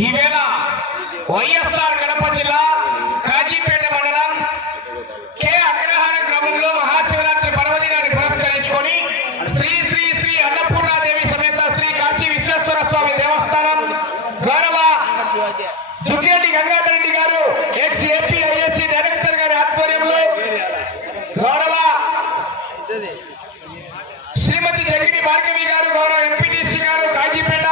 ఈవేళ వైఎస్ఆర్ కడప జిల్లా కాజీపేట మండలం కే అగ్రహార గ్రామంలో మహాశివరాత్రి పర్వదినాన్ని పురస్కరించుకొని శ్రీ శ్రీ శ్రీ అన్నపూర్ణాదేవి సమేత శ్రీ కాశీ విశ్వేశ్వర స్వామి దేవస్థానం గౌరవ దుర్గేటి గంగాధర్ రెడ్డి గారు ఎక్స్ ఏపీ ఐఎస్సీ డైరెక్టర్ గారి ఆధ్వర్యంలో గౌరవ శ్రీమతి జంగిడి భార్గవి గారు గౌరవ ఎంపీటీసీ గారు కాజీపేట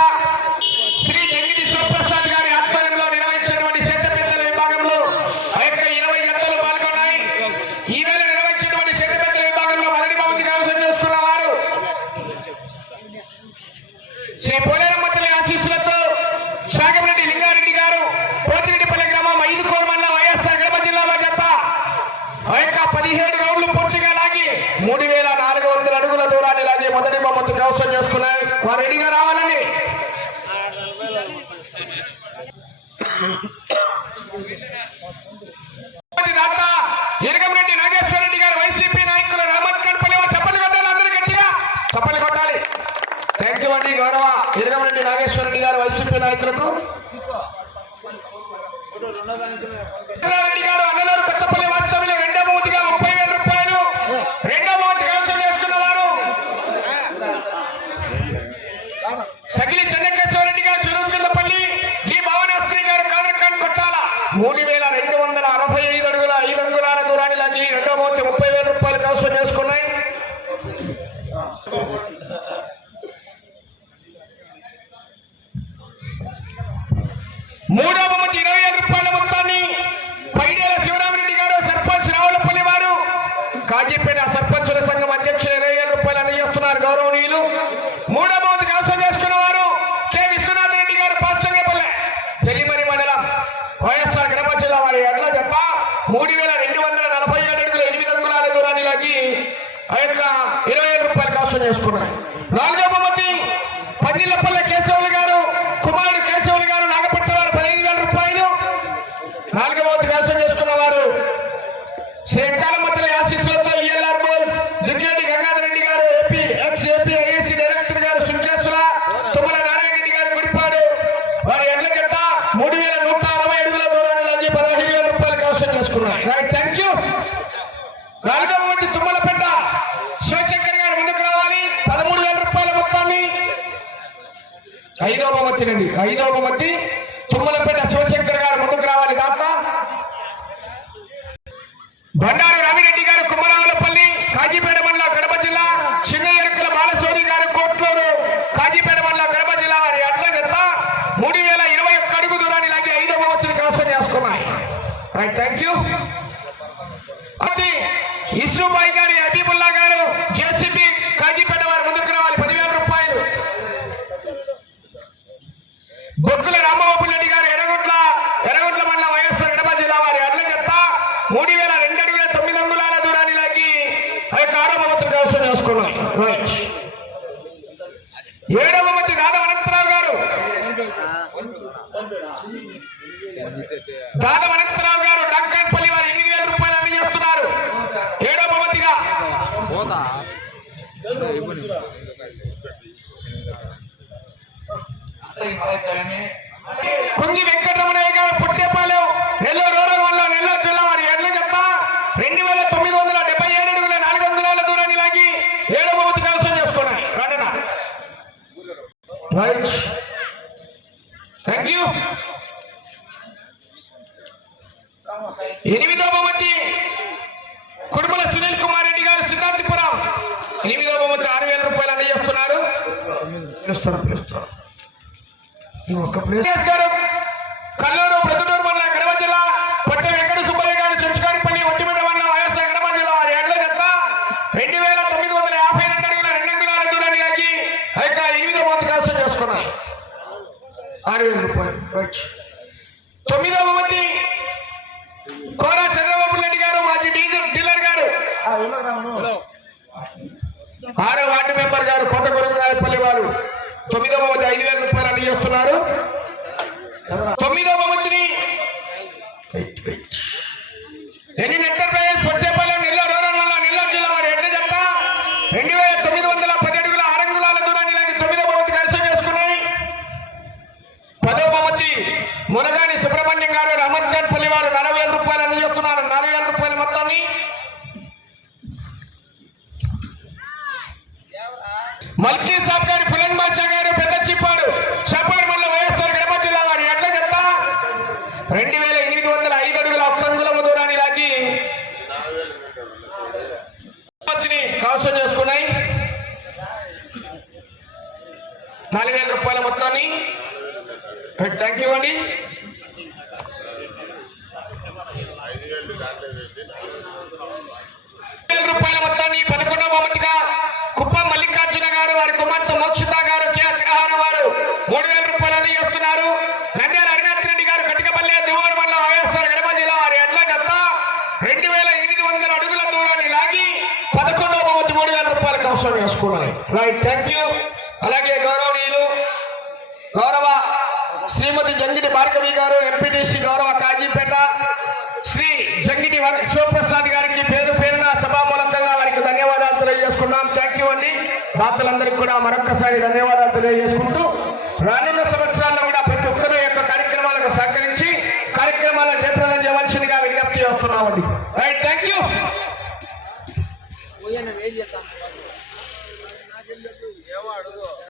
శ్రీ జంగిడి శివప్రసాద్ గారి ఆధ్వర్యంలో నిర్వహించినటువంటి శేతపెద్దల విభాగంలో 20 జతలు పాల్గొన్నాయి. ఈవేళ నిర్వహించినటువంటి శేతపెద్దల విభాగంలో మొదటి బహుమతి కైవసం చేసుకున్న వారు శ్రీ పోలేరమ్మ తల్లి ఆశీస్సులతో శాగమరెడ్డి లింగారెడ్డి గారు పోతిరెడ్డిపల్లి గ్రామం 5 కోర్మల్ల వైఎస్ఆర్ కడప జిల్లా జత 17 రౌండ్లు పూర్తిగా లాగి 3400 అడుగుల దూరాన్ని లాగి మొదటి బహుమతి కైవసం చేసుకున్నారు. వారు రెడీగా రావాలండి. ఎరగంరెడ్డి నాగేశ్వర రెడ్డి గారు వైసీపీ నాయకులు రహమత్ ఖాన్ పల్లి చప్పట్లు కొట్టాలి. అందరూ గట్టిగా చప్పట్లు కొట్టాలి. థ్యాంక్ యూ అండి. గౌరవ ఎరగంరెడ్డి నాగేశ్వర రెడ్డి గారు వైసీపీ నాయకులకు రెడ్డి గారు అన్నగారు కొత్తపల్లి వాస్తవ్యులు రెండవ బహుమతిగా 30,000 రూపాయలు రెండవ బహుమతి కైవసం చేసుకున్న వారు సగిలి చెన్నకేశ్వరరెడ్డి గారు చిరుకిందపల్లి ఈ భవనాశ్రీ గారు కాదర్ఖాన్ కొట్టాల 3,265 అడుగుల 5 అంగుళాల దూరాన్ని లాగి రెండవ బహుమతి 30,000 రూపాయలు కైవసం చేసుకున్నాయి. మూడవ బహుమతి 20,000 రూపాయల మొత్తాన్ని పైడేల శివరామరెడ్డి గారు సర్పంచ్ రావులపల్లి వారు కాజీపేట సర్పంచుల సంఘం అధ్యక్షులు 20,000 రూపాయలు అందజేస్తున్నారు గౌరవనీయులు. మూడవ బహుమతి కైవసం చేసుకున్న వారు కె విశ్వనాథ్ రెడ్డి గారు పాత్సంగపల్లె పెళ్లిమరి మండలం వైఎస్ఆర్ కడప జిల్లా వారి ఎడ్ల జత 3,247 అడుగుల 8 అంగుళాల దూరాన్ని లాగి 20,000 రూపాయలు కైవసం చేసుకున్నారు. నాలుగవ బహుమతి పదిలపల్లె కేశవులు గారు కుమారుడు కేశవులు గారు నాగపట్ల వారు 15,000 రూపాయలు. నాలుగవ బహుమతి కైవసం చేసుకున్న వారు శ్రీ కాలమతలి ఆశీస్సులతో ఈఎల్ఆర్ బోల్స్ దుర్గేటి గంగాధర్ రెడ్డి గారు AP X AP ISC director గారు సుంకేశ్వర తుమ్మల నారాయణ రెడ్డి గారు గుడిపాడు వారి ఎడ్ల జత 3,160 అడుగుల దూరాన్ని లాగి 15,000 రూపాయలు కైవసం చేసుకున్నారు. Right, thank you. నాలుగవ బహుమతి తుమ్మలపేట శివశంకర్ గారు ముందుకు రావాలి 13,000 రూపాయల మొత్తాన్ని. ఐదవ బహుమతి తుమ్మలపేట శివశంకర్ గారు ముందుకు రావాలి. దాత బండారు రామిరెడ్డి గారు కుమ్మరావులపల్లి కాజీపేట మండలం కడప జిల్లా చిన్న ఎరుకల బాలశౌరి గారు కోట్లూరు కాజీపేట మండలం కడప జిల్లా వారి అట్ల జత 3,021 అడుగు దూరాన్ని లాగి 5వ బహుమతిని కైవసం చేసుకున్నాయి. Right, thank you. ఇస్సుబాయి గారి హబీబుల్లా గారు జేసీబీ కాజీపేట వారు ముందుకు రావాలి 10,000 రూపాయలు. బొక్కుల రామగోపాల్ రెడ్డి గారు ఎర్రగుట్ల మండలం వైఎస్ఆర్ కడప జిల్లా వారి అడ్ల జత 3,002 అడుగుల 9 అంగుళాల దూరాన్ని లాగి 6వ బహుమతిని కైవసం చేసుకున్నాయి. ఏడవ బహుమతి దాదవ అనంతరావు గారు డాక్కాన్పల్లి వారు 8,000 రూపాయలు అందజేస్తున్నారు. ఏడవ బహుమతిగా కుంగి వెంకటరమణయ్య గారు పుట్టేపాలెం నెల్లూరు రూరల్ వల్ల నెల్లూరు జిల్లా వారి ఎడ్ల జత 2,977 అడుగుల 4 అంగుళాల దూరాన్ని లాగి 7వ బహుమతి కైవసం చేసుకున్నాయి. Thank you. 8వ బహుమతి కుడుమల సునీల్ కుమార్ రెడ్డి గారు సిద్ధార్థపురం 8వ బహుమతి 6,000 రూపాయలు అందజేస్తున్నారు. గారు కల్లూరు ప్రొద్దుటూరు మండలం కడప జిల్లా పొట్టి వెంకట సుబ్బయ్య గారు చుంచుకారిపల్లి ఒట్టిమిట మండలం వైఎస్ఆర్ కడప జిల్లా వారి ఎడ్ల జత 2,952 అడుగుల 2 అంగుళాల దూరాన్ని లాగి 8వ బహుమతి కైవసం చేసుకున్నారు. 6,000 రూపాయలు. 9వ బహుమతి కోరా చంద్రబాబు రెడ్డి గారు మాజీ డీలర్ గారు 6వ వార్డు మెంబర్ గారు కొత్త గురుగారిపల్లి వారు 9వ బహుమతి 5,000 రూపాయలు అందజేస్తున్నారు. 9వ బహుమతిని ఎన్నిన్ ఎంటర్ప్రైజెస్ పొట్టేపాలెం నెల్లూరు రూరల్ వల్ల నెల్లూరు జిల్లా వారి ఎడ్ల జత 2,910 అడుగుల 6 అంగుళాల దూరాన్ని లాగి 9వ బహుమతి కైవసం చేసుకున్నాయి. 10వ బహుమతి 4,000 రూపాయల మొత్తాన్ని. థ్యాంక్ యూ అండి. 5,000 రూపాయల మొత్తాన్ని 11వ బహుమతిగా కుప్పం మల్లికార్జున గారు వారి కుమార్తె మోక్షిత గారు కే అగ్రహారం వారు 3,000 రూపాయలు అందజేస్తున్నారు. నంద్యాల హరినాథ్ రెడ్డి గారు కటికపల్లె దివారు మండలం వైఎస్ఆర్ కడప జిల్లా వారి ఎడ్ల జత 2,800 అడుగుల దూరాన్ని లాగి 11వ బహుమతి 3,000 రూపాయలకు అవసరం వేసుకోవాలి. Right, thank you. అలాగే గౌరవనీయులు గౌరవ శ్రీమతి జంగిటి భార్గవి గారు ఎంపీటీసీ గౌరవ కాజీపేట శ్రీ జంగిటి శివప్రసాద్ గారికి పేరు పేరున సభామూలకంగా వారికి ధన్యవాదాలు తెలియజేసుకున్నాం. థ్యాంక్ యూ అండి. దాతలందరికీ కూడా మరొక్కసారి ధన్యవాదాలు తెలియజేసుకుంటూ రానున్న సంవత్సరాల్లో కూడా ప్రతి ఒక్కరూ యొక్క కార్యక్రమాలకు సహకరించి కార్యక్రమాలను జయప్రదం చేయవలసిందిగా విజ్ఞప్తి చేస్తున్నామండి. Right, thank you.